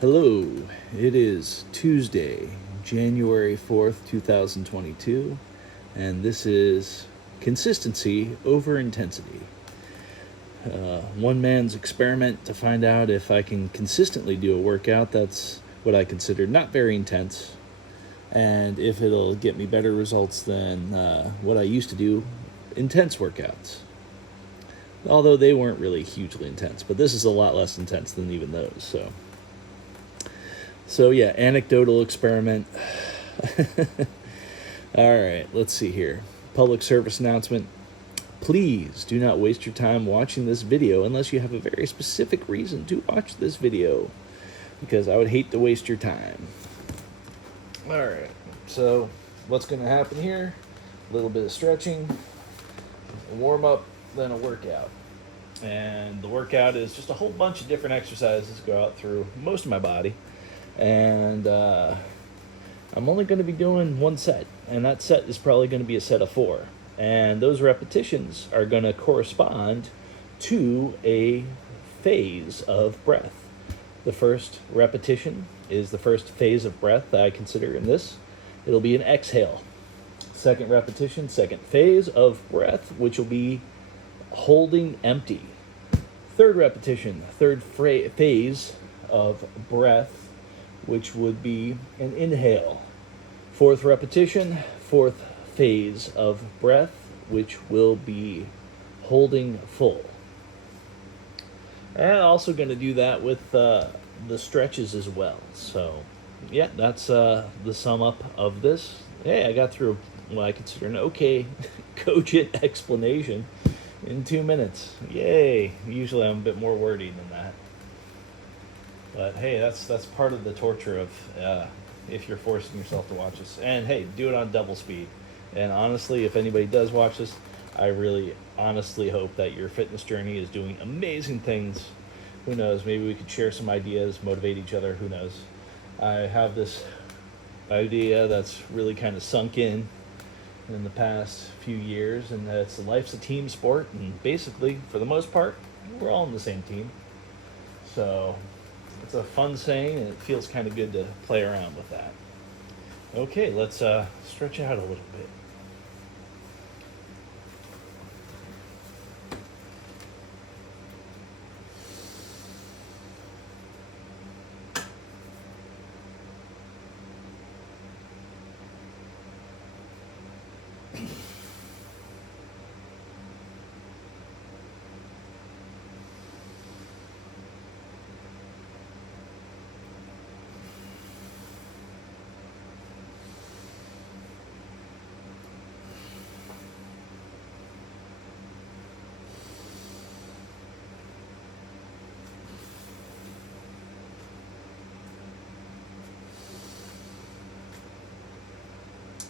Hello, it is Tuesday, January 4th, 2022, and this is Consistency Over Intensity. One man's experiment to find out if I can consistently do a workout that's what I consider not very intense, and if it'll get me better results than what I used to do, intense workouts. Although they weren't really hugely intense, but this is a lot less intense than even those, So yeah, anecdotal experiment. All right, let's see here. Public service announcement. Please do not waste your time watching this video unless you have a very specific reason to watch this video, because I would hate to waste your time. All right, so what's going to happen here? A little bit of stretching, a warm up, then a workout. And the workout is just a whole bunch of different exercises to go out through most of my body. And I'm only going to be doing one set, and that set is probably going to be a set of 4. And those repetitions are going to correspond to a phase of breath. The first repetition is the first phase of breath that I consider in this. It'll be an exhale. Second repetition, second phase of breath, which will be holding empty. Third repetition, third phase of breath, which would be an inhale. Fourth repetition, fourth phase of breath, which will be holding full. And also going to do that with the stretches as well. So, yeah, that's the sum up of this. Hey, I got through what I consider an okay, cogent explanation in 2 minutes. Yay! Usually I'm a bit more wordy than that. But hey, that's part of the torture of if you're forcing yourself to watch this. And hey, do it on double speed. And honestly, if anybody does watch this, I really honestly hope that your fitness journey is doing amazing things. Who knows? Maybe we could share some ideas, motivate each other. Who knows? I have this idea that's really kind of sunk in the past few years, and that's life's a team sport. And basically, for the most part, we're all in the same team. So it's a fun saying, and it feels kind of good to play around with that. Okay, let's stretch out a little bit.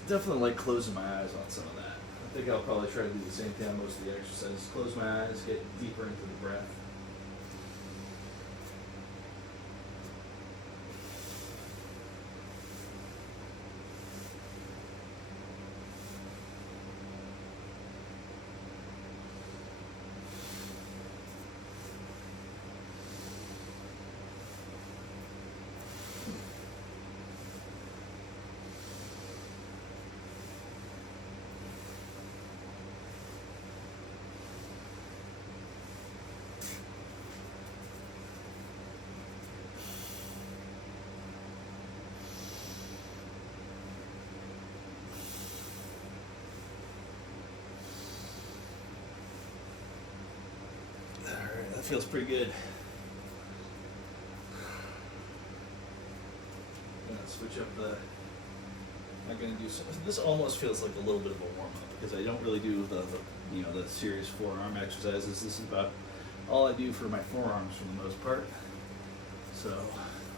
Definitely like closing my eyes on some of that. I think I'll probably try to do the same thing on most of the exercises. Close my eyes, get deeper into the breath. Alright, that feels pretty good. I'm gonna switch up I'm gonna do some, this almost feels like a little bit of a warm up, because I don't really do the serious forearm exercises. This is about all I do for my forearms for the most part. So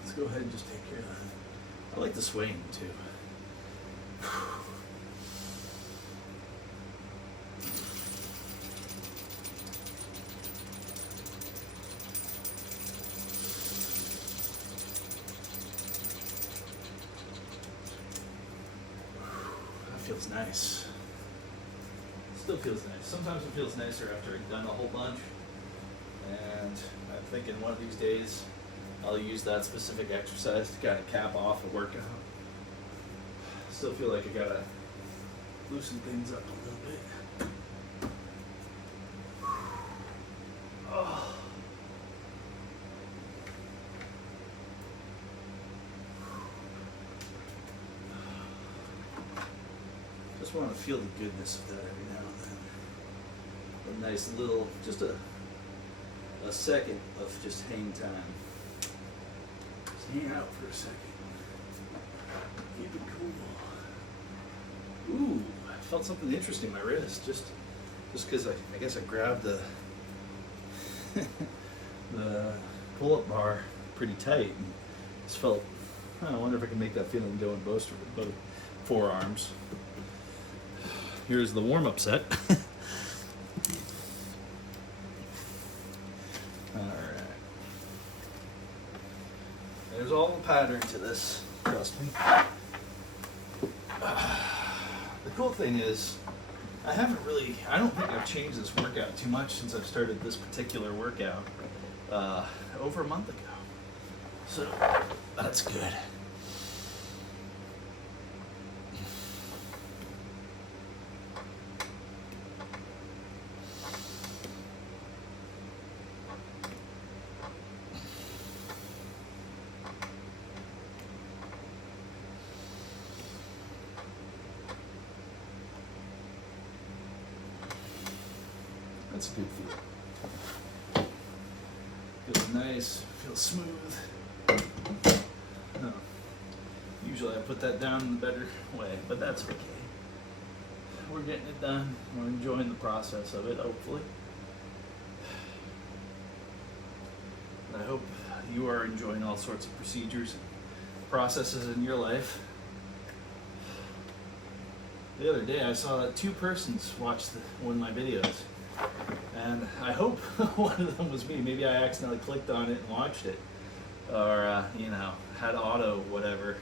let's go ahead and just take care of that. I like the swaying too. Feels nice. Still feels nice. Sometimes it feels nicer after I've done a whole bunch. And I'm thinking one of these days I'll use that specific exercise to kind of cap off a workout. Still feel like I gotta loosen things up a little bit. Oh. Just want to feel the goodness of that every now and then. A nice little, just a second of just hang time. Just hang out for a second. Keep it cool. Ooh, I felt something interesting in my wrist. Just because I guess I grabbed the the pull-up bar pretty tight and just felt. I wonder if I can make that feeling go in both forearms. Here's the warm-up set. Alright. There's all the pattern to this, trust me. The cool thing is, I don't think I've changed this workout too much since I've started this particular workout over a month ago. So, that's good. That's a good feel. Feels nice, feels smooth. Usually I put that down in a better way, but that's okay. We're getting it done. We're enjoying the process of it, hopefully. And I hope you are enjoying all sorts of procedures and processes in your life. The other day I saw that 2 persons watched one of my videos. And I hope one of them was me. Maybe I accidentally clicked on it and watched it. Or, had auto, whatever.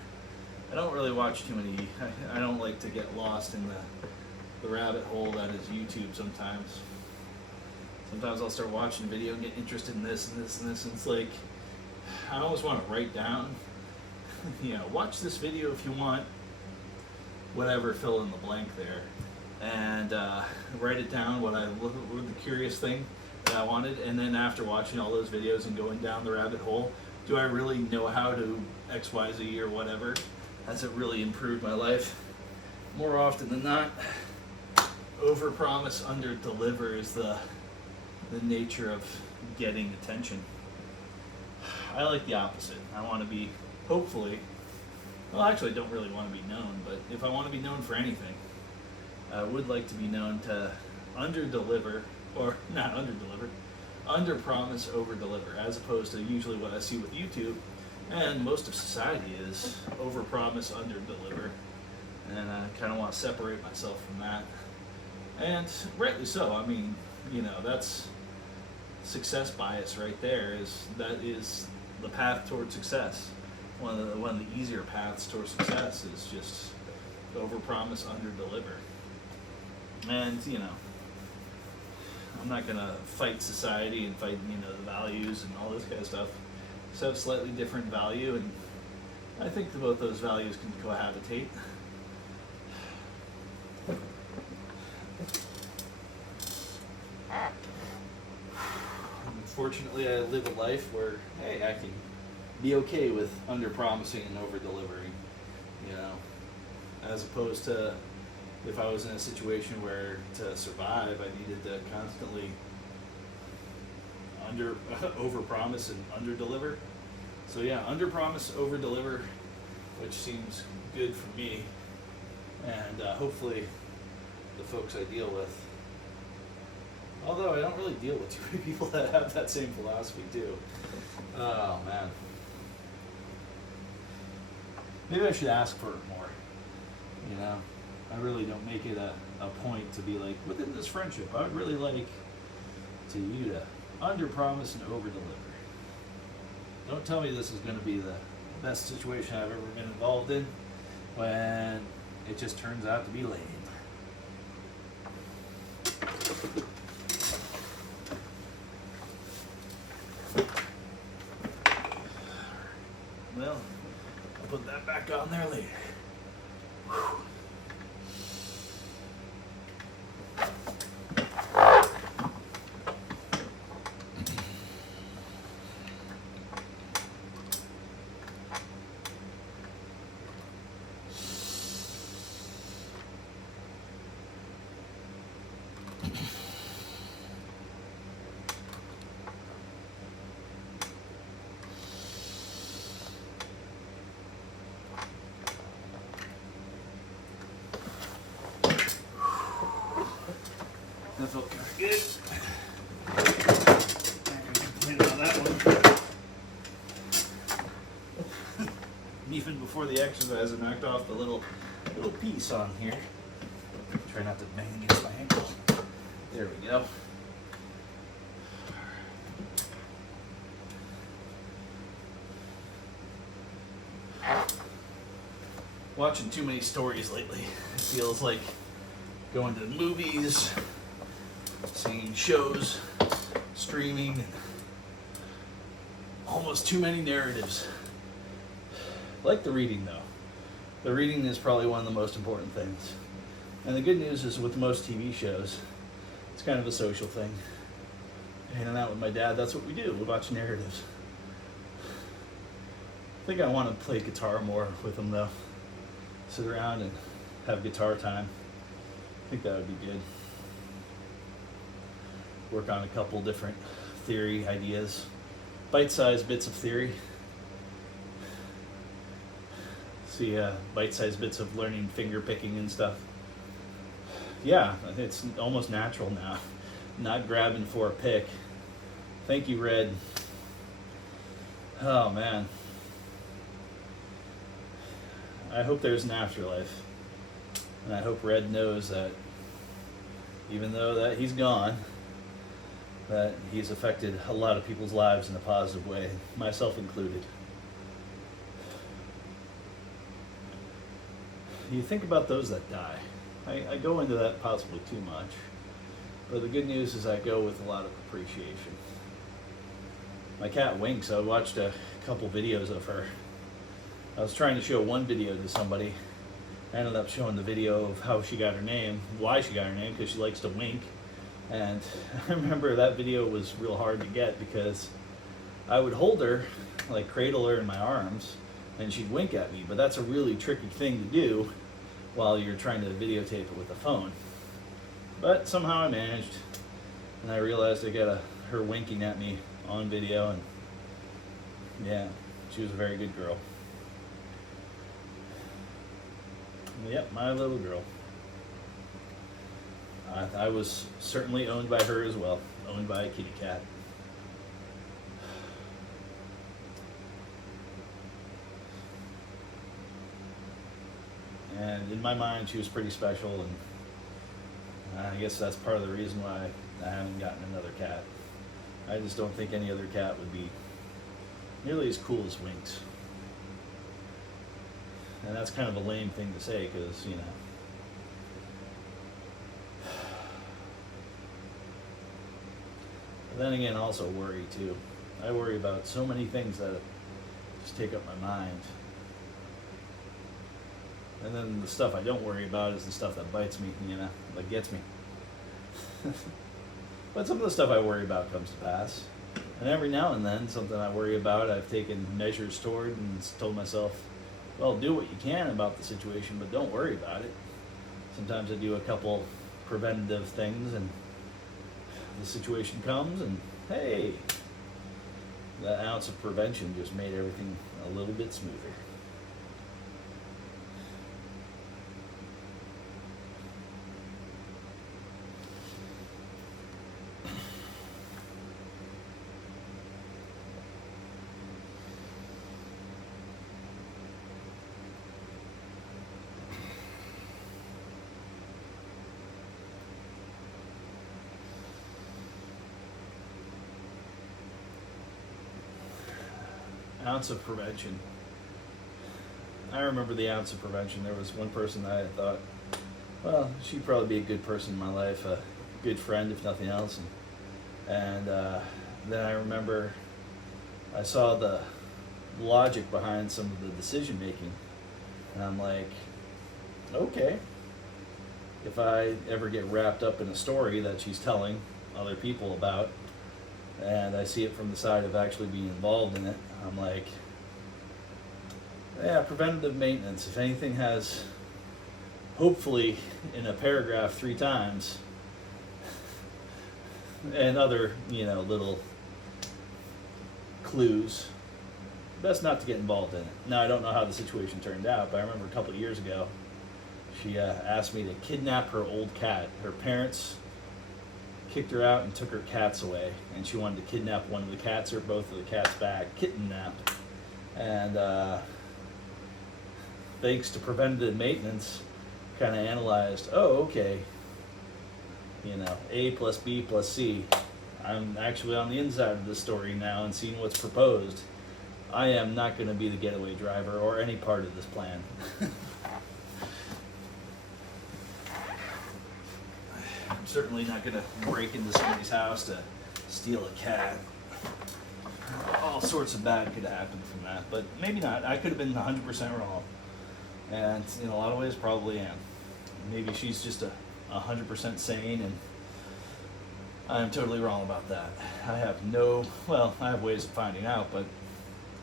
I don't really watch too many. I don't like to get lost in the rabbit hole that is YouTube sometimes. Sometimes I'll start watching a video and get interested in this and this and this. And it's like, I always want to write down, watch this video if you want, whatever, fill in the blank there. And write it down, what the curious thing that I wanted, and then after watching all those videos and going down the rabbit hole, do I really know how to X, Y, Z or whatever? Has it really improved my life? More often than not, overpromise, underdeliver is the nature of getting attention. I like the opposite. I want to be, hopefully, well, actually I don't really want to be known, but if I want to be known for anything, I would like to be known to underdeliver, or not underdeliver, underpromise, overdeliver, as opposed to usually what I see with YouTube and most of society is overpromise, underdeliver, and I kind of want to separate myself from that, and rightly so. I mean, that's success bias right there. That is the path toward success. One of the easier paths toward success is just overpromise, underdeliver. And, I'm not going to fight society and fight, the values and all this kind of stuff. Just have slightly different value, and I think that both those values can cohabitate. Unfortunately, I live a life where, hey, I can be okay with under-promising and over-delivering, as opposed to if I was in a situation where to survive, I needed to constantly over-promise and under-deliver. So yeah, under-promise, over-deliver, which seems good for me, and hopefully the folks I deal with. Although I don't really deal with too many people that have that same philosophy too. Oh man. Maybe I should ask for it more, I really don't make it a point to be like, within this friendship, I would really like you to under-promise and over-deliver. Don't tell me this is going to be the best situation I've ever been involved in when it just turns out to be lame. Well, I'll put that back on there later. Whew. That felt kind of good. Not gonna complain about that one. Even before the exercise, I knocked off the little piece on here. Try not to bang against my ankle. There we go. Watching too many stories lately. It feels like going to the movies, seeing shows, streaming, almost too many narratives. I like the reading though. The reading is probably one of the most important things. And the good news is with most TV shows, it's kind of a social thing. Hanging out with my dad, that's what we do. We watch narratives. I think I want to play guitar more with him though. Sit around and have guitar time. I think that would be good. Work on a couple different theory ideas. Bite-sized bits of theory. See bite-sized bits of learning finger picking and stuff. Yeah, it's almost natural now. Not grabbing for a pick. Thank you, Red. Oh man. I hope there's an afterlife. And I hope Red knows that even though that he's gone, that he's affected a lot of people's lives in a positive way, myself included. You think about those that die. I go into that possibly too much. But the good news is I go with a lot of appreciation. My cat Winks, I watched a couple videos of her. I was trying to show one video to somebody. I ended up showing the video of how she got her name, why she got her name, because she likes to wink. And I remember that video was real hard to get because I would hold her, like cradle her in my arms, and she'd wink at me. But that's a really tricky thing to do while you're trying to videotape it with a phone. But somehow I managed, and I realized I got her winking at me on video, and yeah, she was a very good girl. Yep, my little girl. I was certainly owned by her as well, owned by a kitty cat. And in my mind, she was pretty special, and I guess that's part of the reason why I haven't gotten another cat. I just don't think any other cat would be nearly as cool as Winks. And that's kind of a lame thing to say because, you know, but then again, also worry too. I worry about so many things that just take up my mind. And then the stuff I don't worry about is the stuff that bites me, you know, that gets me. But some of the stuff I worry about comes to pass. And every now and then, something I worry about, I've taken measures toward and told myself, well, do what you can about the situation, but don't worry about it. Sometimes I do a couple preventative things, and the situation comes, and hey, that ounce of prevention just made everything a little bit smoother. Ounce of prevention. I remember the ounce of prevention. There was one person that I thought, well, she'd probably be a good person in my life, a good friend if nothing else. And then I remember I saw the logic behind some of the decision making. And I'm like, okay, if I ever get wrapped up in a story that she's telling other people about, and I see it from the side of actually being involved in it, I'm like, yeah, preventative maintenance. If anything has, hopefully, in a paragraph 3 times, and other, little clues, best not to get involved in it. Now, I don't know how the situation turned out, but I remember a couple of years ago, she asked me to kidnap her old cat. Her parents kicked her out and took her cats away, and she wanted to kidnap one of the cats or both of the cats back, kidnap. And thanks to preventative maintenance, kind of analyzed, oh, okay, A plus B plus C. I'm actually on the inside of this story now and seeing what's proposed. I am not going to be the getaway driver or any part of this plan. I'm certainly not going to break into somebody's house to steal a cat. All sorts of bad could happen from that, but maybe not. I could have been 100% wrong. And in a lot of ways, probably am. Maybe she's just 100% sane, and I'm totally wrong about that. I have ways of finding out, but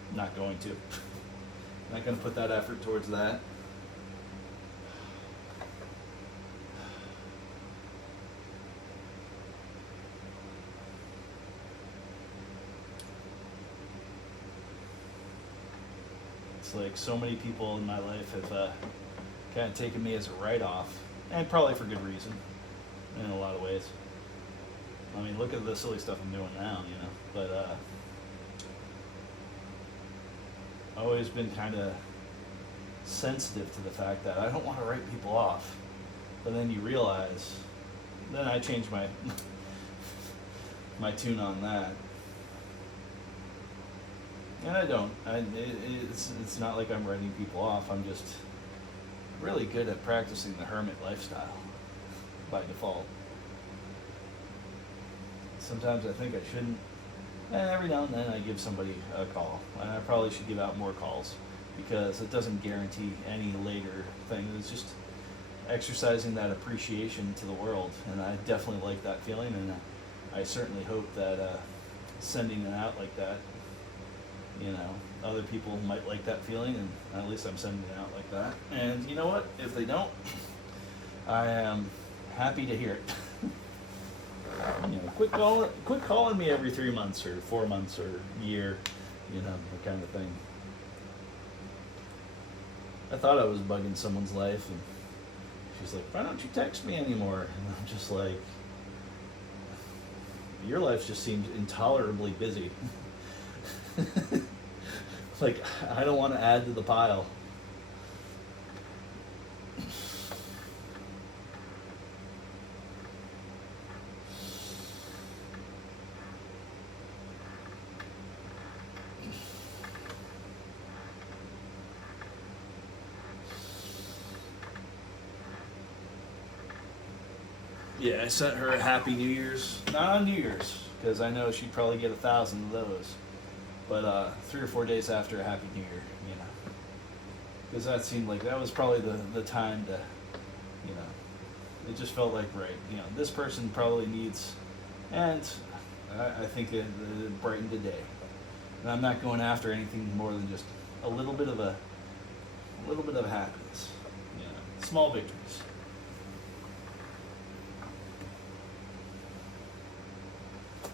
I'm not going to. I'm not going to put that effort towards that. It's like so many people in my life have kind of taken me as a write-off, and probably for good reason, in a lot of ways. I mean, look at the silly stuff I'm doing now, but I've always been kind of sensitive to the fact that I don't want to write people off, but then you realize, then I changed my my tune on that. And I don't. It's not like I'm writing people off. I'm just really good at practicing the hermit lifestyle by default. Sometimes I think I shouldn't. And every now and then I give somebody a call. And I probably should give out more calls because it doesn't guarantee any later thing. It's just exercising that appreciation to the world. And I definitely like that feeling. And I certainly hope that sending it out like that, other people might like that feeling, and at least I'm sending it out like that. And you know what? If they don't, I am happy to hear it. Quit calling me every 3 months or 4 months or a year, that kind of thing. I thought I was bugging someone's life, and she's like, "Why don't you text me anymore?" And I'm just like, your life just seems intolerably busy. Like, I don't want to add to the pile. Yeah, I sent her a Happy New Year's. Not on New Year's, because I know she'd probably get 1,000 of those. But 3 or 4 days after a Happy New Year, because that seemed like that was probably the time to, it just felt like right. This person probably needs, and I think it brightened the day. And I'm not going after anything more than just a little bit of happiness, small victories.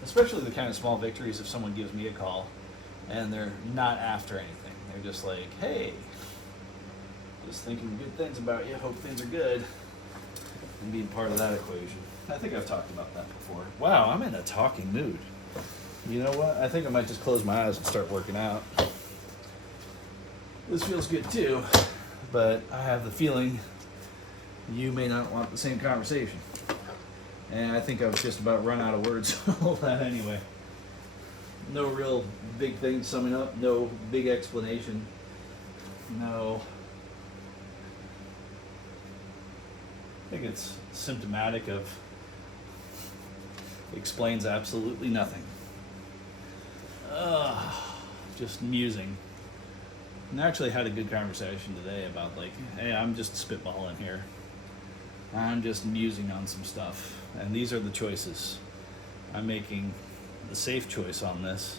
Especially the kind of small victories if someone gives me a call and they're not after anything. They're just like, "Hey, just thinking good things about you, hope things are good," and being part of that equation. I think I've talked about that before. Wow, I'm in a talking mood. You know what? I think I might just close my eyes and start working out. This feels good too, but I have the feeling you may not want the same conversation. And I think I was just about run out of words for all that anyway. No real big thing summing up, no big explanation, no. I think it's symptomatic of, explains absolutely nothing. Just musing. And I actually had a good conversation today about like, hey, I'm just spitballing here. I'm just musing on some stuff. And these are the choices. I'm making the safe choice on this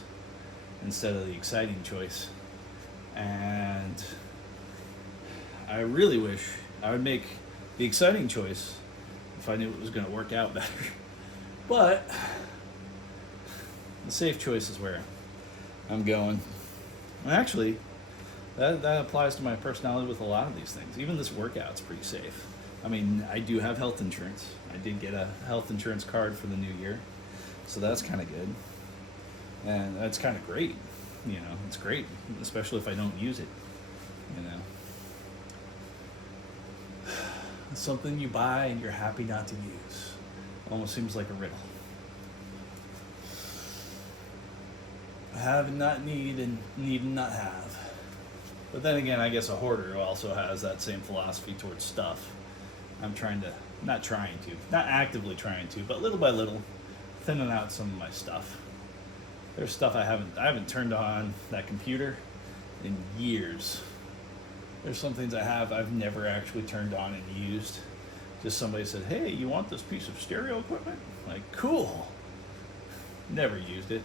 instead of the exciting choice. And I really wish I would make the exciting choice if I knew it was going to work out better. But the safe choice is where I'm going. And actually, that applies to my personality with a lot of these things. Even this workout's pretty safe. I mean, I do have health insurance. I did get a health insurance card for the new year. So that's kind of good. And that's kind of great. You know, it's great, especially if I don't use it. You know, it's something you buy and you're happy not to use. Almost seems like a riddle. Have and not need, and need and not have. But then again, I guess a hoarder also has that same philosophy towards stuff. I'm not actively trying to, but little by little, thinning out some of my stuff. There's stuff I haven't turned on that computer in years. There's some things I've never actually turned on and used. Just somebody said, hey, you want this piece of stereo equipment? Like, cool. Never used it.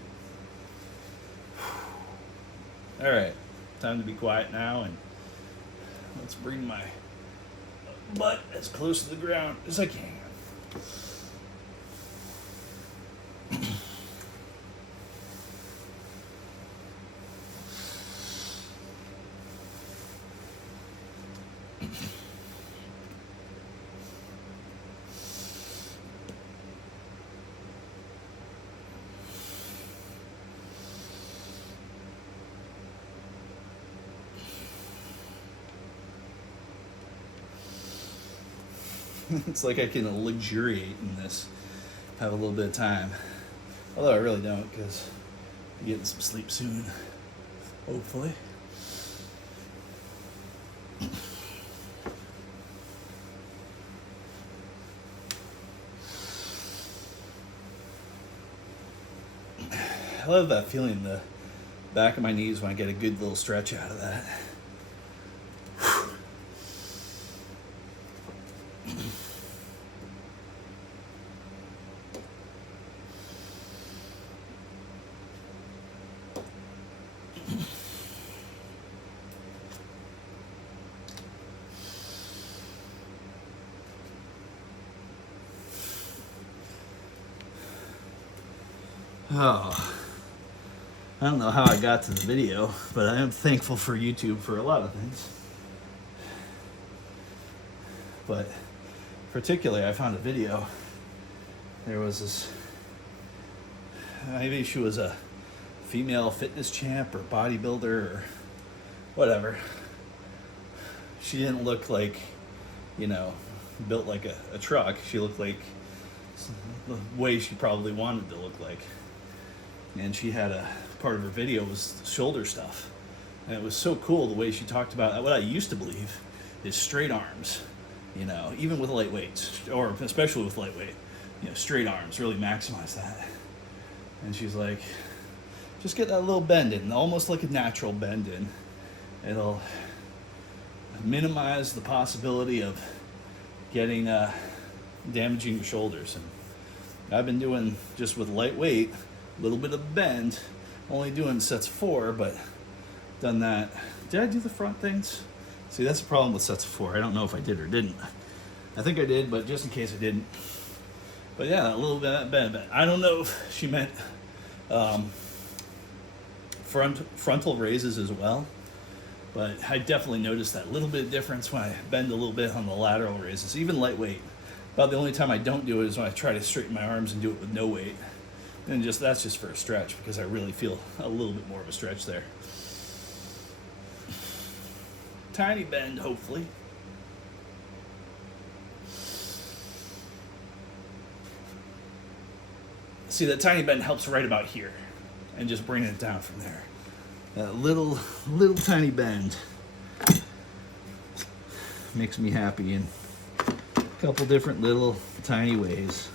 All right, time to be quiet now, and let's bring my butt as close to the ground as I can. It's like I can luxuriate in this, have a little bit of time. Although I really don't, because I'm getting some sleep soon, hopefully. I love that feeling in the back of my knees when I get a good little stretch out of that. Oh, I don't know how I got to the video, but I am thankful for YouTube for a lot of things. But particularly, I found a video. There was this, maybe she was a female fitness champ or bodybuilder or whatever. She didn't look like, you know, built like a truck. She looked like the way she probably wanted to look like. And she had a part of her video was shoulder stuff. And it was so cool the way she talked about what I used to believe is straight arms, you know, even with light weights, or especially with lightweight, you know, straight arms really maximize that. And she's like, just get that little bend in, almost like a natural bend in. It'll minimize the possibility of getting damaging your shoulders. And I've been doing just with lightweight, a little bit of bend, only doing sets of 4, but done that. Did I do the front things? See, that's the problem with sets of 4. I don't know if I did or didn't. I think I did, but just in case I didn't. But yeah, a little bit of that bend. I don't know if she meant frontal raises as well, but I definitely noticed that little bit of difference when I bend a little bit on the lateral raises, even lightweight. About the only time I don't do it is when I try to straighten my arms and do it with no weight. And that's just for a stretch, because I really feel a little bit more of a stretch there. Tiny bend, hopefully. See, that tiny bend helps right about here, and just bringing it down from there. That little tiny bend makes me happy in a couple different little tiny ways.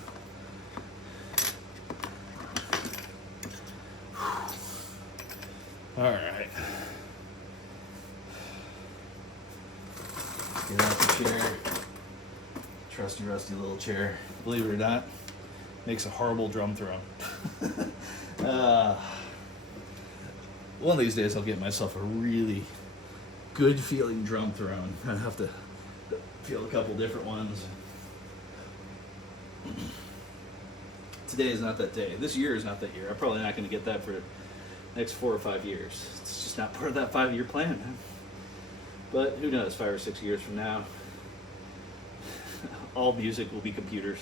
All right. Get out the chair. Trusty, rusty little chair. Believe it or not, makes a horrible drum throne. One of these days I'll get myself a really good feeling drum throne. I have to feel a couple different ones. Today is not that day. This year is not that year. I'm probably not going to get that for the next 4 or 5 years. It's just not part of that 5-year plan, man. But who knows, 5 or 6 years from now, all music will be computers.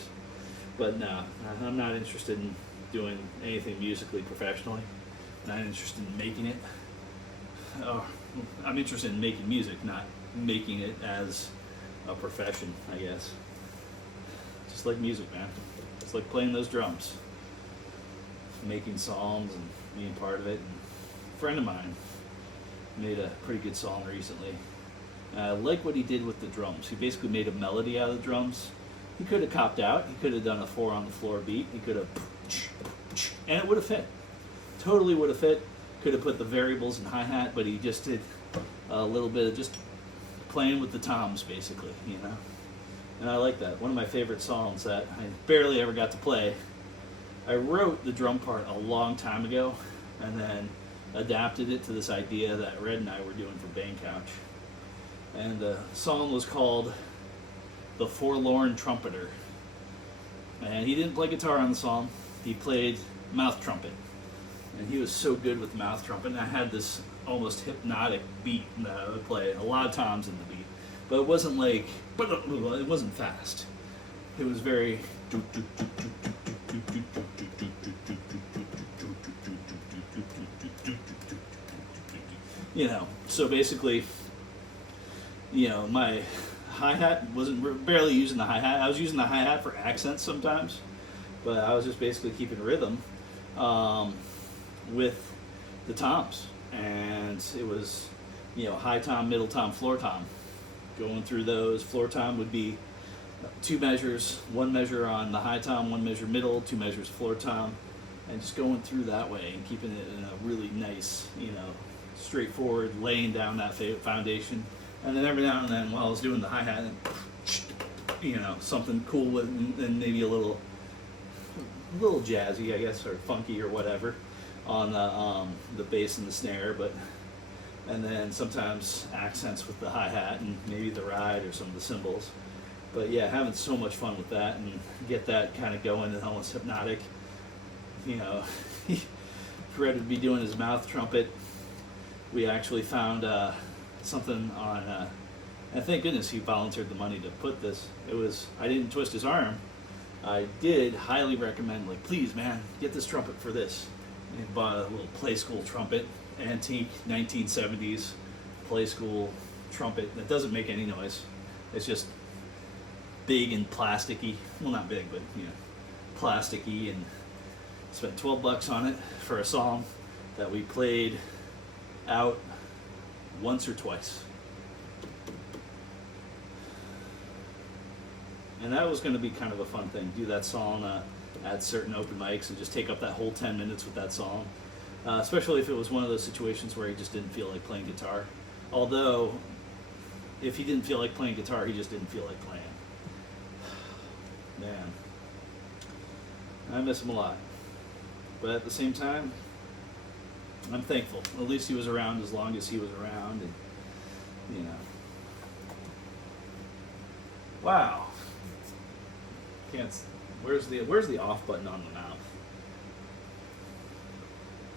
But no, I'm not interested in doing anything musically professionally. Not interested in making it. Oh, I'm interested in making music, not making it as a profession, I guess. Just like music, man. It's like playing those drums, making songs and being part of it. And a friend of mine made a pretty good song recently. I like what he did with the drums. He basically made a melody out of the drums. He could have copped out. He could have done a 4 on the floor beat. He could have, and it would have fit. Totally would have fit. Could have put the variables in hi-hat, but he just did a little bit of just playing with the toms, basically, you know. And I like that. One of my favorite songs that I barely ever got to play. I wrote the drum part a long time ago, and then adapted it to this idea that Red and I were doing for Bang Couch. And the song was called The Forlorn Trumpeter. And he didn't play guitar on the song. He played mouth trumpet. And he was so good with mouth trumpet. And I had this almost hypnotic beat that I would play, a lot of toms in the beat. But it wasn't like, it wasn't fast. It was very, you know, so basically, you know, my hi-hat wasn't barely using the hi-hat. I was using the hi-hat for accents sometimes, but I was just basically keeping rhythm with the toms. And it was, you know, high tom, middle tom, floor tom. Going through those, floor tom would be 2 measures, 1 measure on the high tom, 1 measure middle, 2 measures floor tom, and just going through that way and keeping it in a really nice, you know, straightforward, laying down that foundation. And then every now and then, while I was doing the hi-hat, you know, something cool with, and maybe a little jazzy, I guess, or funky or whatever, on the bass and the snare, and then sometimes accents with the hi-hat and maybe the ride or some of the cymbals. But yeah, having so much fun with that and get that kind of going and almost hypnotic. You know, Fred would be doing his mouth trumpet. We actually found something on, and thank goodness he volunteered the money to put this. I didn't twist his arm. I did highly recommend, like, please man, get this trumpet for this. And he bought a little play school trumpet, antique 1970s play school trumpet that doesn't make any noise. It's just big and plasticky. Well, not big, but, you know, plasticky, and spent $12 on it for a song that we played out once or twice. And that was going to be kind of a fun thing, do that song at certain open mics and just take up that whole 10 minutes with that song. Especially if it was one of those situations where he just didn't feel like playing guitar. Although, if he didn't feel like playing guitar, he just didn't feel like playing. Man, I miss him a lot. But at the same time, I'm thankful. At least he was around as long as he was around, and, you know. Wow. Where's the off button on the mouth?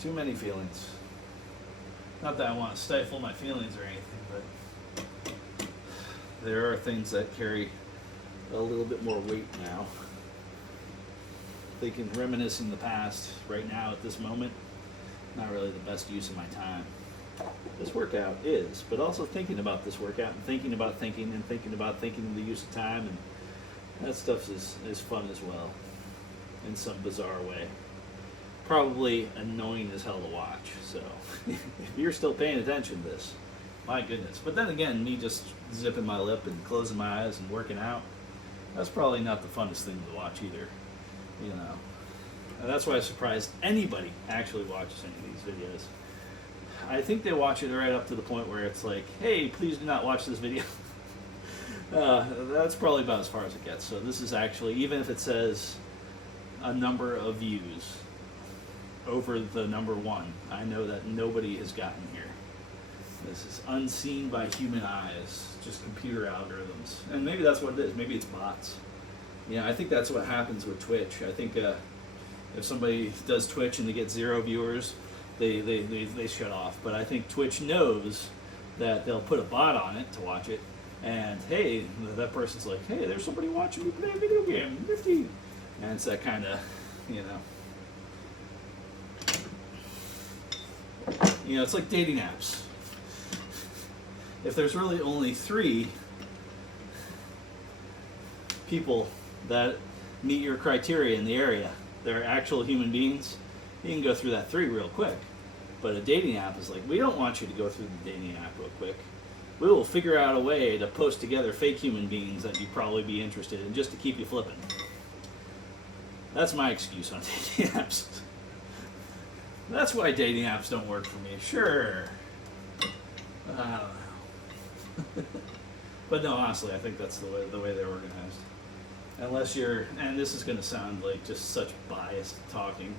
Too many feelings. Not that I want to stifle my feelings or anything, but there are things that carry a little bit more weight now. Thinking, reminiscing the past right now at this moment, not really the best use of my time. This workout is, but also thinking about this workout and thinking about thinking and thinking about thinking the use of time, and that stuff is fun as well, in some bizarre way. Probably annoying as hell to watch, so if you're still paying attention to this, my goodness. But then again, me just zipping my lip and closing my eyes and working out, that's probably not the funnest thing to watch either, you know. And that's why I'm surprised anybody actually watches any of these videos. I think they watch it right up to the point where it's like, hey, please do not watch this video. That's probably about as far as it gets. So this is actually, even if it says a number of views over the number 1, I know that nobody has gotten here. This is unseen by human eyes, just computer algorithms. And maybe that's what it is. Maybe it's bots. I think that's what happens with Twitch. I think if somebody does Twitch and they get 0 viewers, they shut off. But I think Twitch knows that they'll put a bot on it to watch it, and hey, that person's like, hey, there's somebody watching me play a video game, nifty. And it's that kind of, it's like dating apps. If there's really only 3 people that meet your criteria in the area, they're actual human beings, you can go through that 3 real quick. But a dating app is like, we don't want you to go through the dating app real quick. We will figure out a way to post together fake human beings that you'd probably be interested in just to keep you flipping. That's my excuse on dating apps. That's why dating apps don't work for me. Sure. I don't know. But no, honestly, I think that's the way they're organized. Unless you're, and this is going to sound like just such biased talking,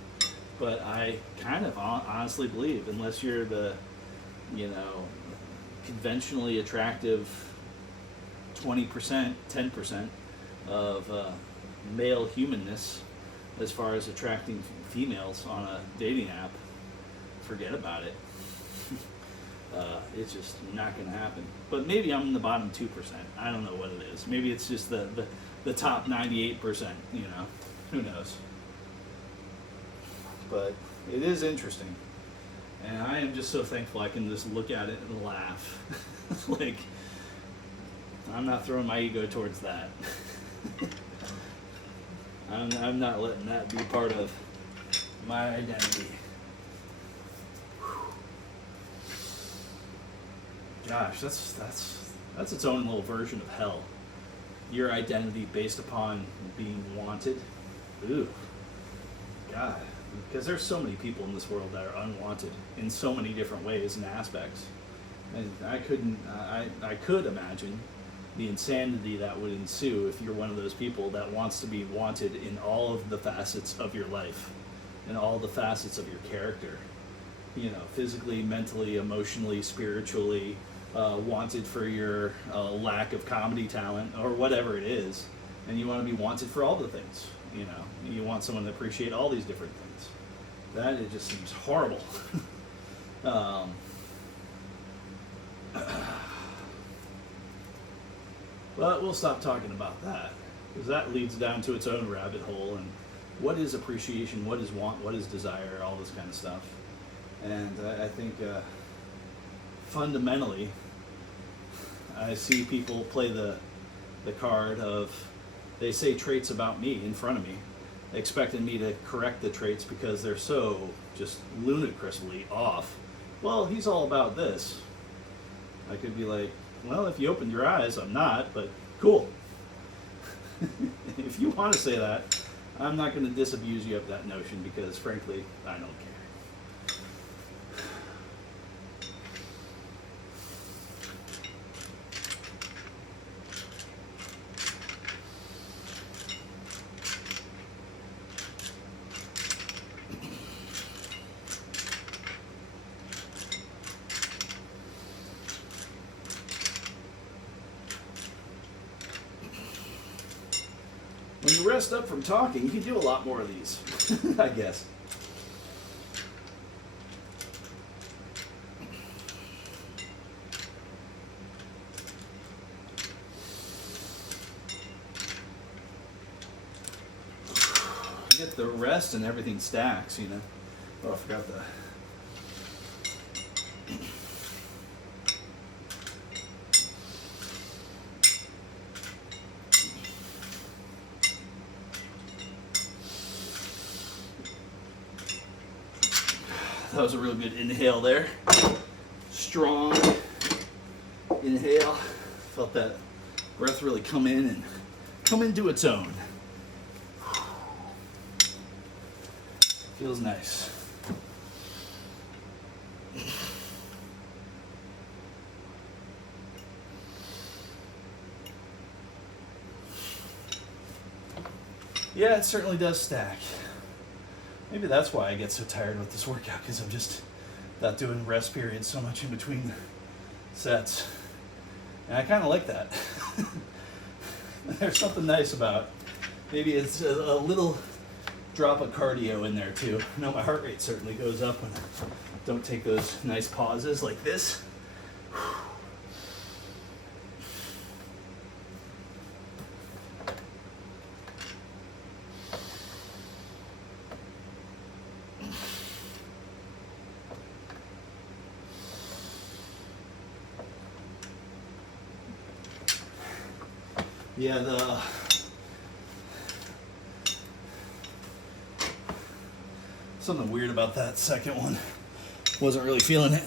but I kind of honestly believe, unless you're the, conventionally attractive 20%, 10% of male humanness as far as attracting females on a dating app, forget about it. It's just not going to happen. But maybe I'm in the bottom 2%. I don't know what it is. Maybe it's just the top 98%, who knows. But it is interesting. And I am just so thankful I can just look at it and laugh. Like, I'm not throwing my ego towards that. I'm not letting that be part of my identity. Gosh, that's its own little version of hell. Your identity based upon being wanted. Ooh, God, because there's so many people in this world that are unwanted in so many different ways and aspects, and I could imagine the insanity that would ensue if you're one of those people that wants to be wanted in all of the facets of your life, in all the facets of your character. Physically, mentally, emotionally, spiritually. Wanted for your lack of comedy talent or whatever it is, and you want to be wanted for all the things. You want someone to appreciate all these different things. That, it just seems horrible. But we'll stop talking about that, because that leads down to its own rabbit hole. And what is appreciation? What is want? What is desire? All this kind of stuff. And I think fundamentally, I see people play the card of, they say traits about me in front of me, expecting me to correct the traits because they're so just ludicrously off. Well, he's all about this. I could be like, well, if you opened your eyes, I'm not, but cool. If you want to say that, I'm not going to disabuse you of that notion, because frankly, I don't care. When you rest up from talking, you can do a lot more of these, I guess. You get the rest and everything stacks, Oh, I forgot the... That was a real good inhale there. Strong inhale. Felt that breath really come in and come into its own. Feels nice. Yeah, it certainly does stack. Maybe that's why I get so tired with this workout, because I'm just not doing rest periods so much in between sets. And I kind of like that. There's something nice about, maybe it's a little drop of cardio in there too. I know my heart rate certainly goes up when I don't take those nice pauses like this. Yeah, something weird about that second one. Wasn't really feeling it.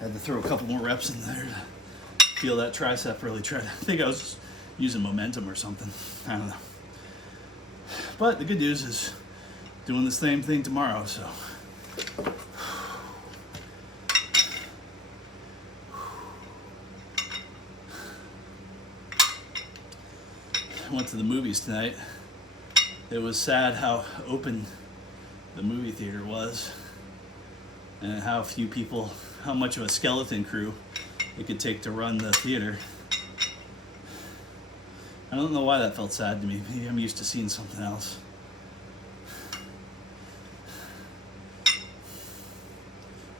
Had to throw a couple more reps in there to feel that tricep really try to. I think I was using momentum or something. I don't know. But the good news is doing the same thing tomorrow, so. I went to the movies tonight. It was sad how open the movie theater was and how few people, how much of a skeleton crew it could take to run the theater. I don't know why that felt sad to me. Maybe I'm used to seeing something else.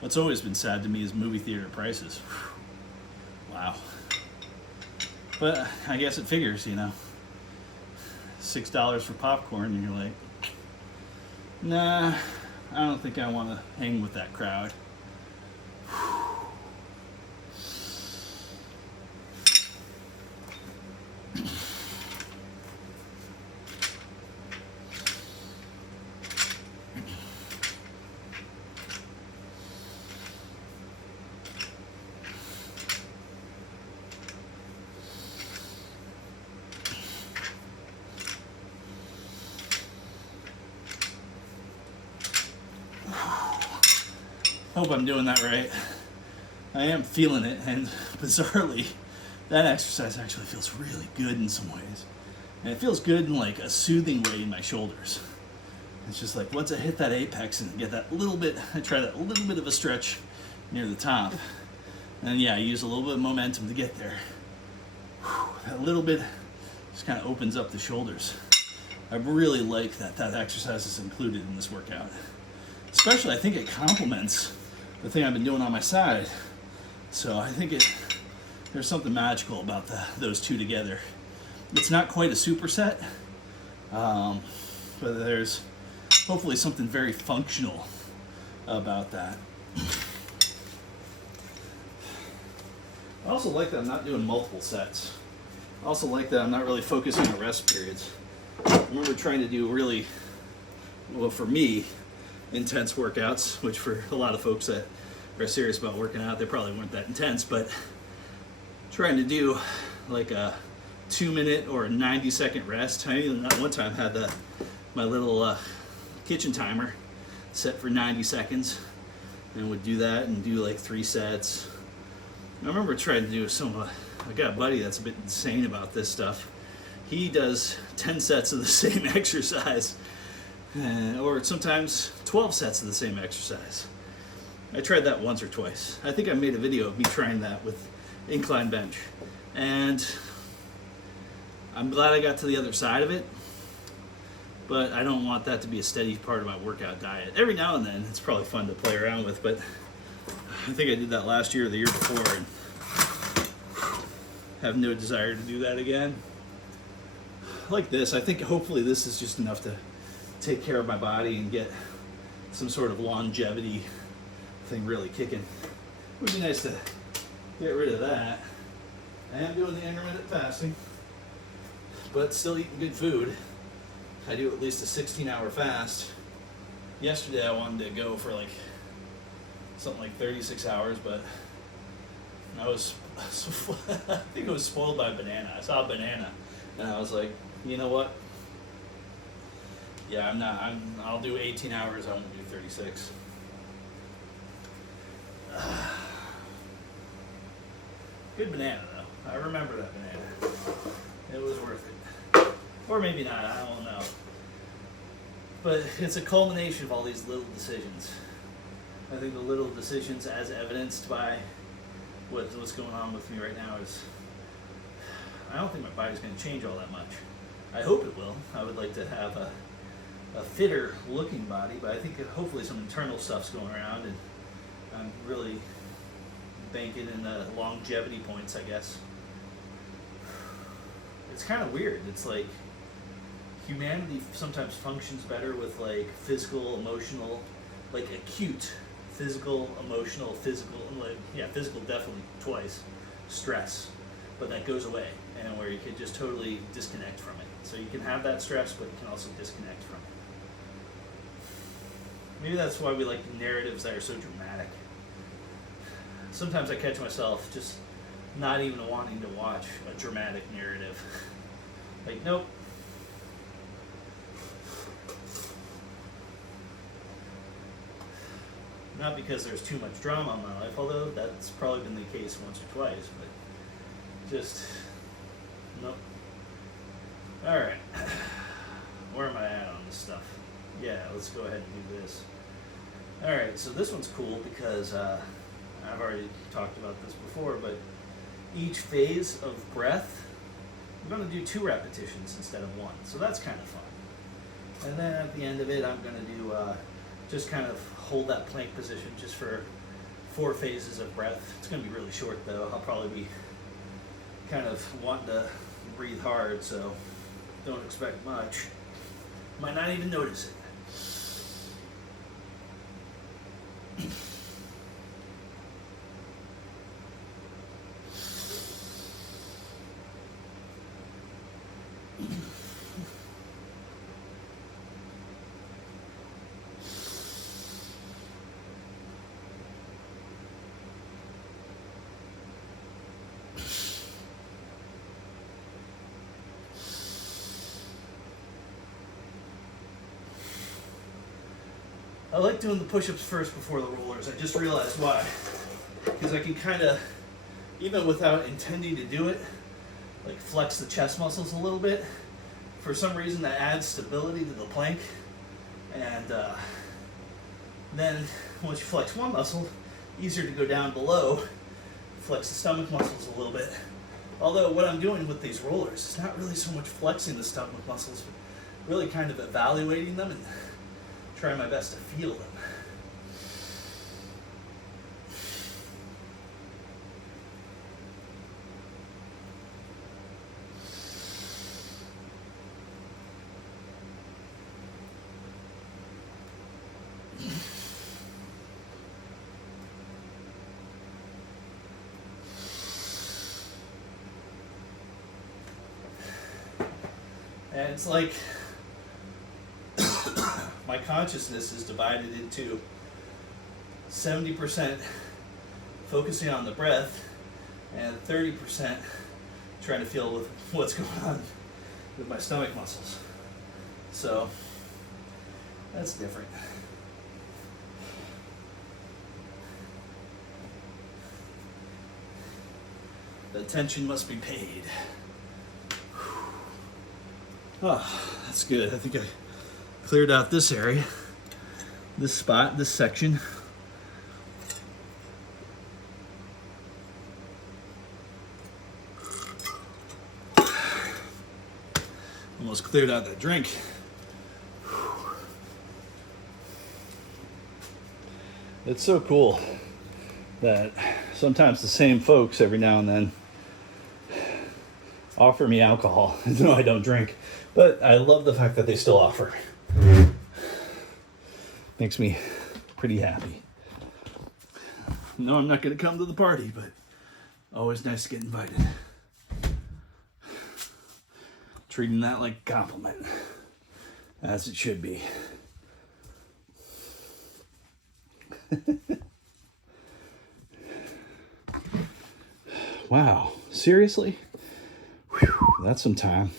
What's always been sad to me is movie theater prices. Wow. But I guess it figures, you know. $6 for popcorn, and you're like, nah, I don't think I want to hang with that crowd. Hope I'm doing that right. I am feeling it, and bizarrely, that exercise actually feels really good in some ways. And it feels good in like a soothing way in my shoulders. It's just like once I hit that apex and get that little bit, I try that little bit of a stretch near the top. And yeah, I use a little bit of momentum to get there. That little bit just kind of opens up the shoulders. I really like that exercise is included in this workout. Especially, I think it complements the thing I've been doing on my side. So I think there's something magical about those two together. It's not quite a superset, but there's hopefully something very functional about that. I also like that I'm not doing multiple sets. I also like that I'm not really focusing on rest periods. I remember trying to do really, well for me, intense workouts, which for a lot of folks that are serious about working out, they probably weren't that intense, but trying to do like a 2-minute or a 90-second rest. I even one time had my little kitchen timer set for 90 seconds and would do that and do like 3 sets. I remember trying to do I got a buddy that's a bit insane about this stuff. He does 10 sets of the same exercise. Or sometimes 12 sets of the same exercise. I tried that once or twice. I think I made a video of me trying that with incline bench. And I'm glad I got to the other side of it, but I don't want that to be a steady part of my workout diet. Every now and then, it's probably fun to play around with, but I think I did that last year or the year before, and have no desire to do that again. Like this, I think hopefully this is just enough to take care of my body and get some sort of longevity thing really kicking. It would be nice to get rid of that. I am doing the intermittent fasting, but still eating good food. I do at least a 16-hour fast. Yesterday I wanted to go for like something like 36 hours, but I was I think I was spoiled by a banana. I saw a banana and I was like, you know what? Yeah, I'll do 18 hours, I won't do 36. Good banana though. I remember that banana. It was worth it. Or maybe not, I don't know. But it's a culmination of all these little decisions. I think the little decisions, as evidenced by what's going on with me right now, is I don't think my body's going to change all that much. I hope it will. I would like to have a fitter looking body, but I think that hopefully some internal stuff's going around, and I'm really banking in the longevity points, I guess. It's kind of weird. It's like humanity sometimes functions better with like physical, emotional, like acute physical, emotional, physical definitely twice, stress, but that goes away, and where you can just totally disconnect from it. So you can have that stress, but you can also disconnect from it. Maybe that's why we like narratives that are so dramatic. Sometimes I catch myself just not even wanting to watch a dramatic narrative. Like, nope. Not because there's too much drama in my life, although that's probably been the case once or twice, but just, nope. Alright. Where am I at on this stuff? Yeah, let's go ahead and do this. Alright, so this one's cool because I've already talked about this before, but each phase of breath, I'm going to do 2 repetitions instead of 1, so that's kind of fun. And then at the end of it, I'm going to do just kind of hold that plank position just for 4 phases of breath. It's going to be really short though. I'll probably be kind of wanting to breathe hard, so don't expect much. Might not even notice it. I like doing the push-ups first before the rollers. I just realized why. Because I can kind of, even without intending to do it, like flex the chest muscles a little bit. For some reason that adds stability to the plank. And then once you flex one muscle, easier to go down below, flex the stomach muscles a little bit. Although what I'm doing with these rollers is not really so much flexing the stomach muscles, but really kind of evaluating them and trying my best to feel them. And it's like my consciousness is divided into 70% focusing on the breath and 30% trying to feel with what's going on with my stomach muscles. So that's different. The attention must be paid. Oh, that's good. I think I cleared out this area, this spot, this section. Almost cleared out that drink. It's so cool that sometimes the same folks every now and then offer me alcohol. No, I don't drink, but I love the fact that they still offer. Makes me pretty happy. No, I'm not going to come to the party, but always nice to get invited. Treating that like a compliment, as it should be. Wow, seriously? Whew, that's some time.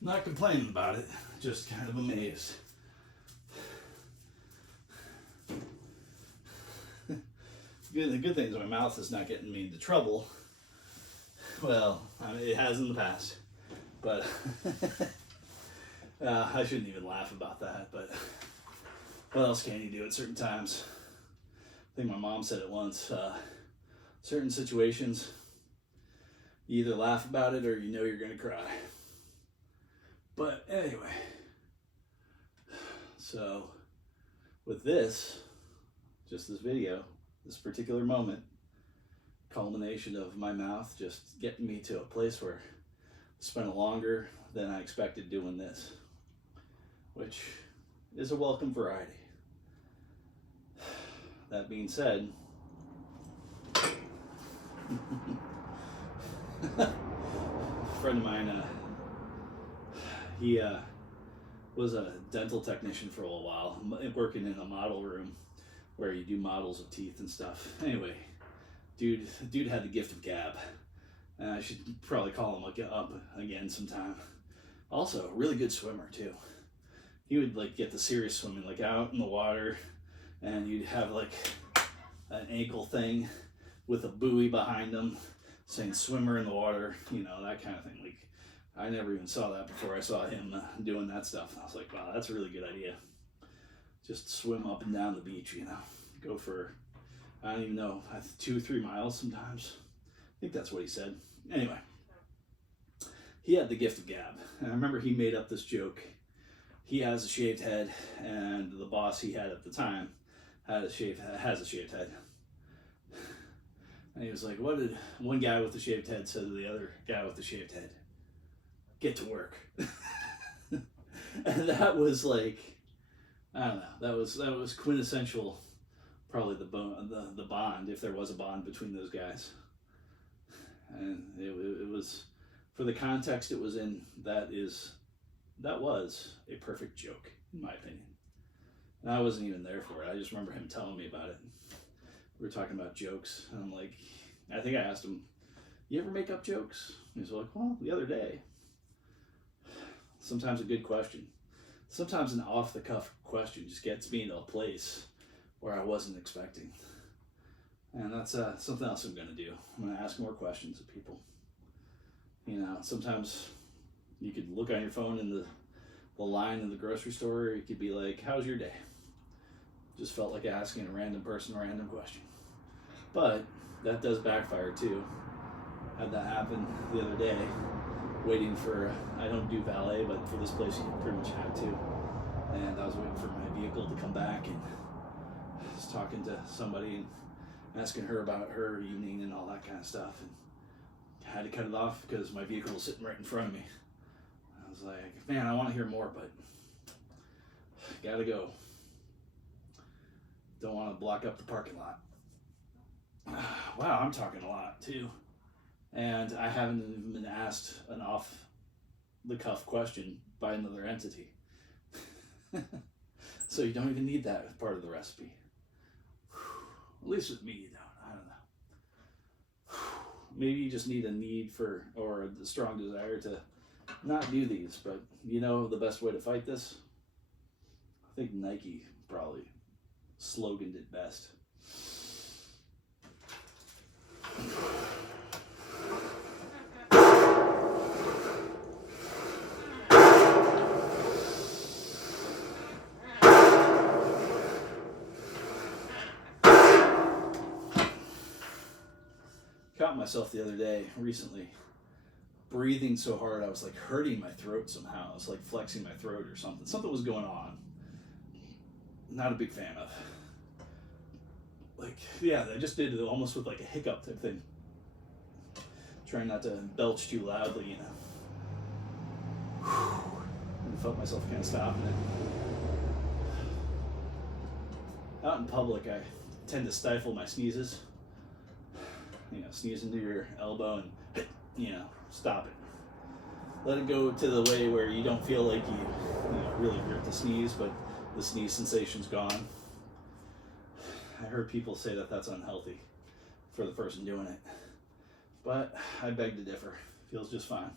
Not complaining about it, just kind of amazed. The good thing is my mouth is not getting me into trouble. Well, I mean, it has in the past, but I shouldn't even laugh about that, but what else can you do at certain times? I think my mom said it once, certain situations, you either laugh about it or you know you're gonna cry. But anyway, so with this, just this video, this particular moment, culmination of my mouth just getting me to a place where I spent longer than I expected doing this, which is a welcome variety. That being said, a friend of mine, he was a dental technician for a little while, working in a model room where you do models of teeth and stuff. Anyway, dude had the gift of gab. I should probably call him up again sometime. Also, a really good swimmer too. He would like get the serious swimming, like out in the water, and you'd have like an ankle thing with a buoy behind him saying swimmer in the water, you know, that kind of thing. Like, I never even saw that before I saw him doing that stuff. I was like, wow, that's a really good idea. Just swim up and down the beach, you know, go for, I don't even know, 2 or 3 miles sometimes. I think that's what he said. Anyway, he had the gift of gab. And I remember he made up this joke. He has a shaved head, and the boss he had at the time has a shaved head. And he was like, what did one guy with the shaved head say to the other guy with the shaved head? Get to work. And that was like, I don't know, that was quintessential, probably the bond, if there was a bond between those guys. And it was, for the context it was in, that was a perfect joke, in my opinion. And I wasn't even there for it. I just remember him telling me about it. We were talking about jokes, and I'm like, I think I asked him, you ever make up jokes? And he's like, well, the other day. Sometimes a good question. Sometimes an off-the-cuff question just gets me into a place where I wasn't expecting. And that's something else I'm going to do. I'm going to ask more questions of people. You know, sometimes you could look on your phone in the line in the grocery store, or you could be like, how's your day? Just felt like asking a random person a random question. But that does backfire too. Had that happen the other day, waiting for, I don't do valet, but for this place you pretty much had to. And I was waiting for my vehicle to come back, and I was talking to somebody and asking her about her evening and all that kind of stuff. And I had to cut it off because my vehicle was sitting right in front of me. I was like, man, I want to hear more, but gotta go. Don't want to block up the parking lot. Wow, I'm talking a lot too. And I haven't even been asked an off-the-cuff question by another entity. So you don't even need that as part of the recipe. At least with me, you don't. I don't know. Maybe you just need a need for, or a strong desire to not do these, but you know the best way to fight this? I think Nike probably sloganed it best. Caught myself the other day, recently, breathing so hard I was like hurting my throat somehow. I was like flexing my throat or something. Something was going on. Not a big fan of. Like, yeah, I just did it almost with like a hiccup type thing. Trying not to belch too loudly, you know. And I felt myself kind of stopping it. Out in public, I tend to stifle my sneezes. You know, sneeze into your elbow and, you know, stop it. Let it go to the way where you don't feel like you know, really hurt the sneeze, but the sneeze sensation's gone. I heard people say that that's unhealthy for the person doing it, but I beg to differ. Feels just fine.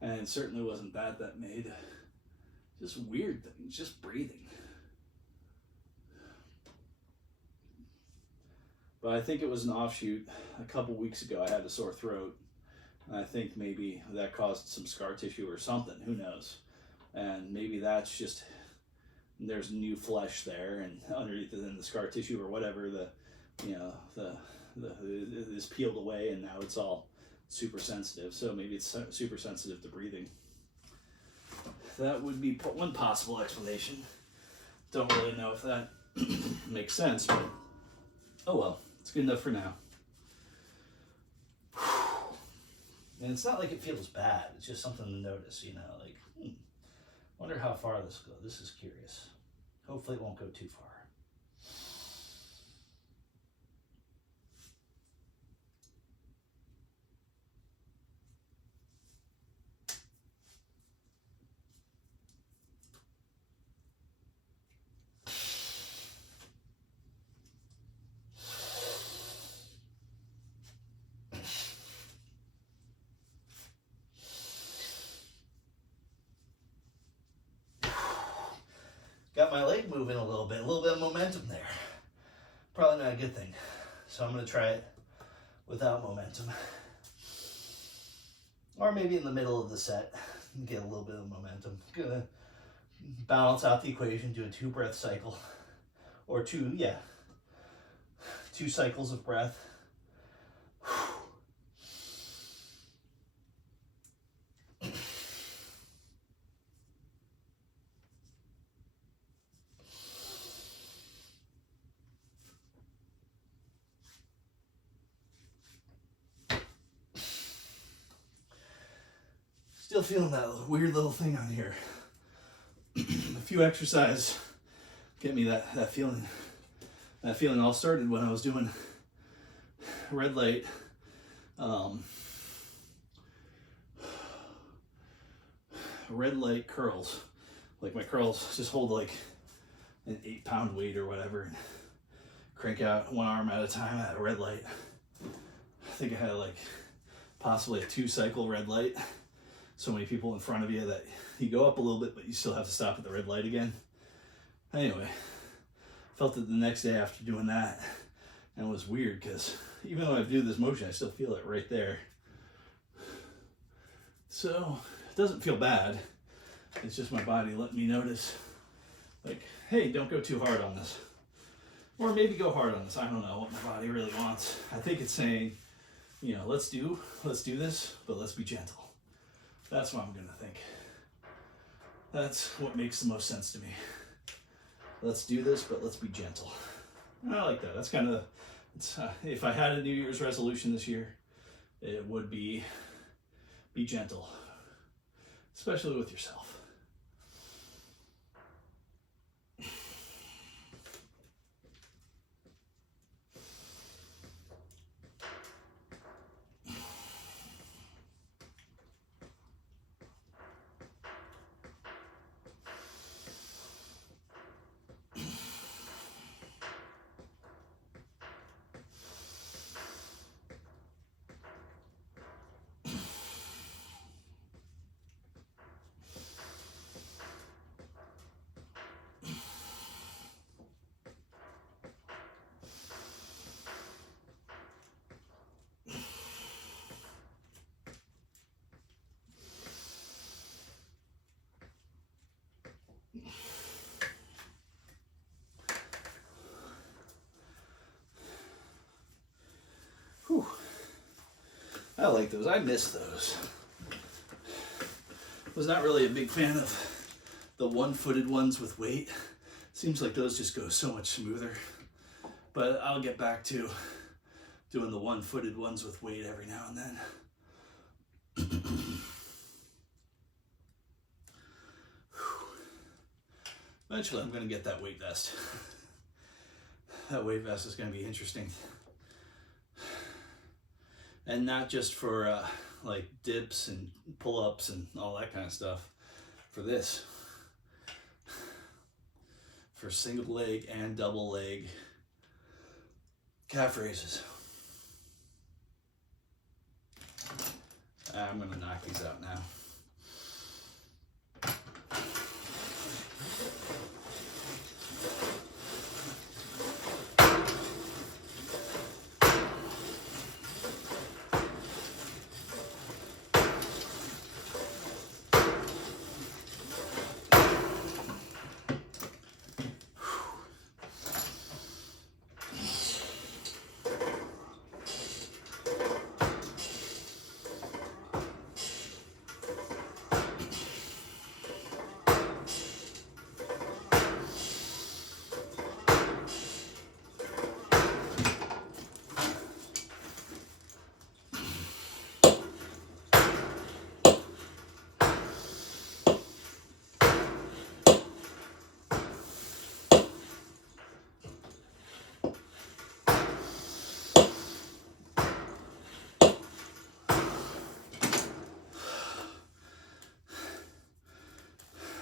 And it certainly wasn't that made just weird things, just breathing. But I think it was an offshoot. A couple weeks ago, I had a sore throat. And I think maybe that caused some scar tissue or something. Who knows? And maybe that's just, there's new flesh there, and underneath the scar tissue or whatever, the is peeled away, and now it's all super sensitive. So maybe it's super sensitive to breathing. That would be one possible explanation. Don't really know if that makes sense, but oh well, it's good enough for now. And it's not like it feels bad. It's just something to notice, like, wonder how far this goes. This is curious. Hopefully it won't go too far. Got my leg moving a little bit of momentum there. Probably not a good thing. So I'm gonna try it without momentum. Or maybe in the middle of the set, get a little bit of momentum. Gonna balance out the equation, do a 2 breath cycle. Or 2 cycles of breath. Still feeling that weird little thing on here. A few exercises get me that feeling. That feeling all started when I was doing red light. Red light curls. Like my curls just hold like an 8-pound weight or whatever. And crank out one arm at a time at a red light. I think I had like possibly a 2-cycle red light. So many people in front of you that you go up a little bit, but you still have to stop at the red light again. Anyway, felt it the next day after doing that, and it was weird because even though I do this motion, I still feel it right there. So it doesn't feel bad. It's just my body letting me notice, like, hey, don't go too hard on this. Or maybe go hard on this. I don't know what my body really wants. I think it's saying, let's do this, but let's be gentle. That's what I'm gonna think. That's what makes the most sense to me. Let's do this, but let's be gentle. I like that. That's kind of, if I had a New Year's resolution this year, it would be gentle, especially with yourself. Whew. I like those. I miss those. Was not really a big fan of the one-footed ones with weight. Seems like those just go so much smoother. But I'll get back to doing the one-footed ones with weight every now and then. Eventually I'm going to get that weight vest. That weight vest is going to be interesting. And not just for like dips and pull-ups and all that kind of stuff. For this. For single leg and double leg calf raises. I'm going to knock these out now.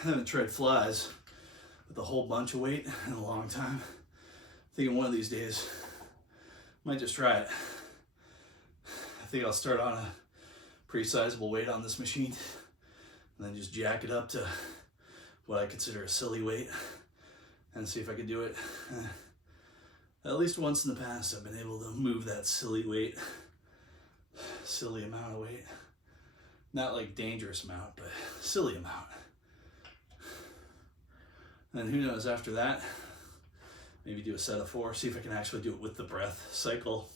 I haven't tried flies with a whole bunch of weight in a long time. Thinking one of these days, might just try it. I think I'll start on a pretty sizable weight on this machine and then just jack it up to what I consider a silly weight and see if I can do it. At least once in the past, I've been able to move that silly weight, silly amount of weight. Not like dangerous amount, but silly amount. And who knows, after that, maybe do a set of 4, see if I can actually do it with the breath cycle,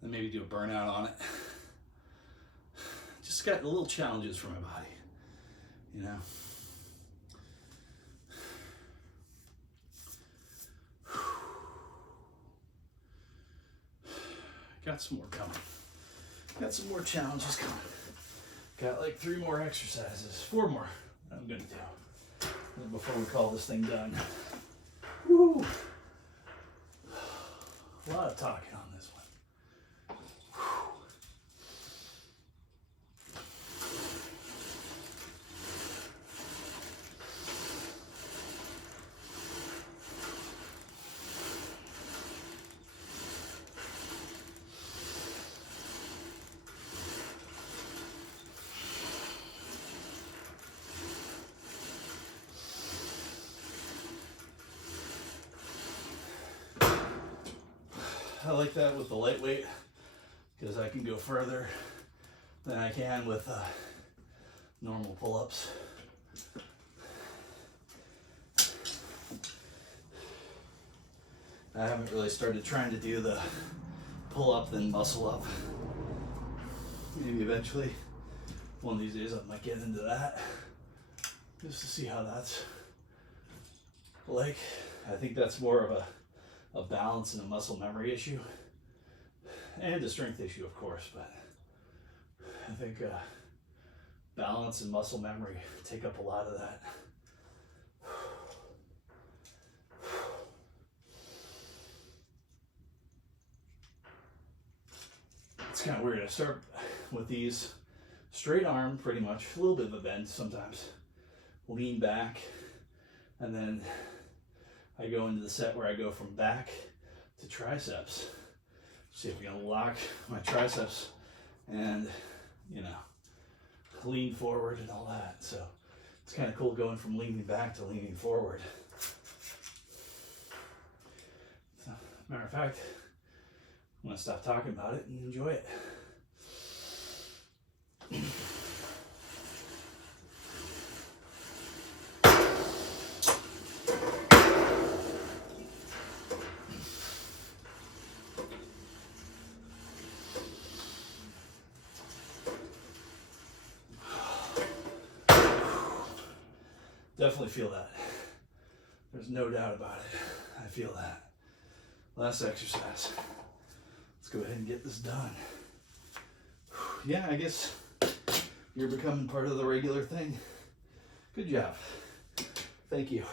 and maybe do a burnout on it. Just got little challenges for my body, you know. Got some more coming. Got some more challenges coming. Got like 3 more exercises, 4 more that I'm gonna do before we call this thing done. Woo! A lot of talking on this one. I like that with the lightweight because I can go further than I can with normal pull-ups. I haven't really started trying to do the pull-up then muscle up. Maybe eventually, one of these days I might get into that just to see how that's like. I think that's more of a balance and a muscle memory issue, and a strength issue, of course, but I think balance and muscle memory take up a lot of that. It's kind of weird. I start with these straight arm, pretty much, a little bit of a bend sometimes, lean back, and then I go into the set where I go from back to triceps. See if we can lock my triceps and, you know, lean forward and all that. So it's kind of cool going from leaning back to leaning forward. So, matter of fact, I'm gonna stop talking about it and enjoy it. Definitely feel that. There's no doubt about it. I feel that. Last exercise. Let's go ahead and get this done. Yeah, I guess you're becoming part of the regular thing. Good job. Thank you.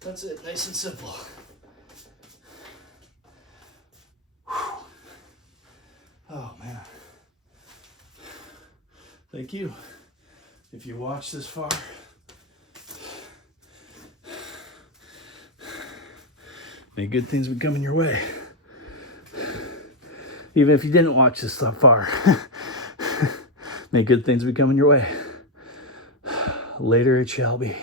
That's it, nice and simple. Oh man. Thank you. If you watched this far, may good things be coming your way. Even if you didn't watch this so far, may good things be coming your way. Later it shall be.